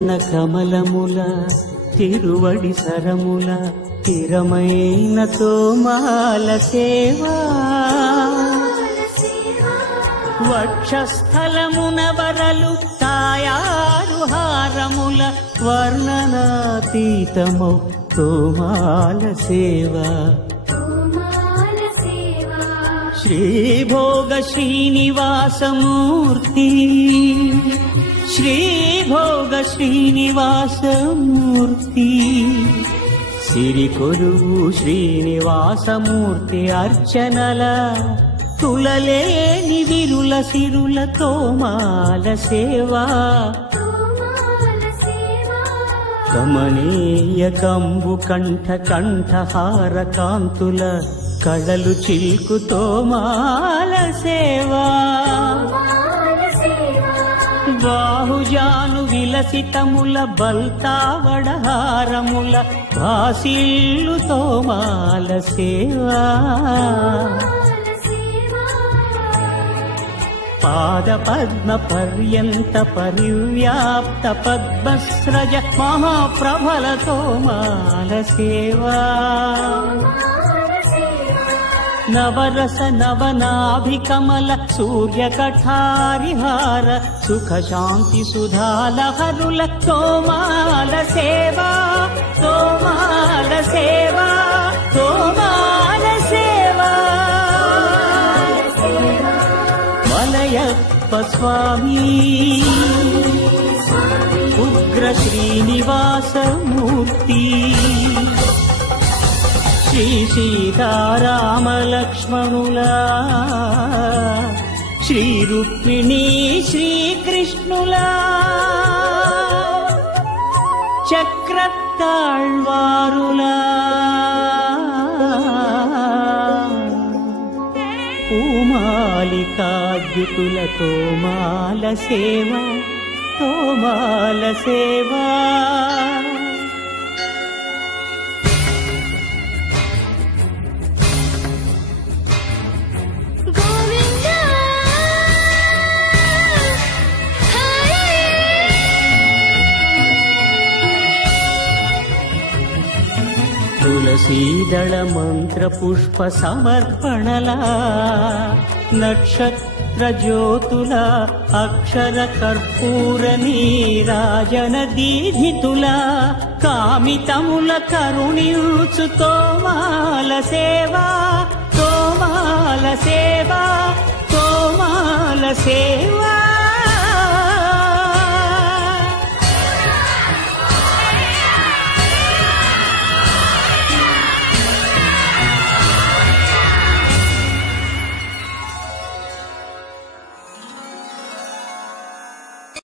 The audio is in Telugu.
కమలముల తిరువడి సరముల తిరమైన తోమాల సేవా వక్షస్థలమున వరలు తాయారు హారముల వర్ణనాతీతమౌ తోమాల సేవా శ్రీభోగ శ్రీనివాసమూర్తి శ్రీభోగ శ్రీనివాసమూర్తి సిరికొలువు శ్రీనివాసమూర్తి అర్చనల తులలేని విరుల సిరుల తోమాల సేవా కమనీయ కంబు కంఠ కంఠహార కాంతుల కళలు చిల్కు తోమాల సేవా బాహుజాను విలసితముల బల్తావడహారముల భాసిల్లు తోమాల సేవా పాద పద్మ పర్యంత పరివ్యాప్త పద్మస్రజ మహాప్రభల తోమాల సేవా నవరస నవనాభికమల సూర్యకఠారిహార సుఖ శాంతి సుధాలహరుల తోమాల సేవా తోమాల సేవా తోమాల సేవా మలయప్ప స్వామి ఉగ్ర శ్రీనివాసమూర్తి శ్రీ సీతారామ లక్ష్మణులా శ్రీ రుక్మిణీ శ్రీకృష్ణులా చక్రతాళ్వారులా పూమాలికాద్యుతుల తోమాల సేవా తోమాల సేవా తులసీదళ మంత్ర పుష్ప సమర్పణల నక్షత్ర జ్యోతుల అక్షర కర్పూర నీరాజన దీధితుల కామితముల కరుణించు తోమాల సేవా తోమాల సేవా తోమాల సేవా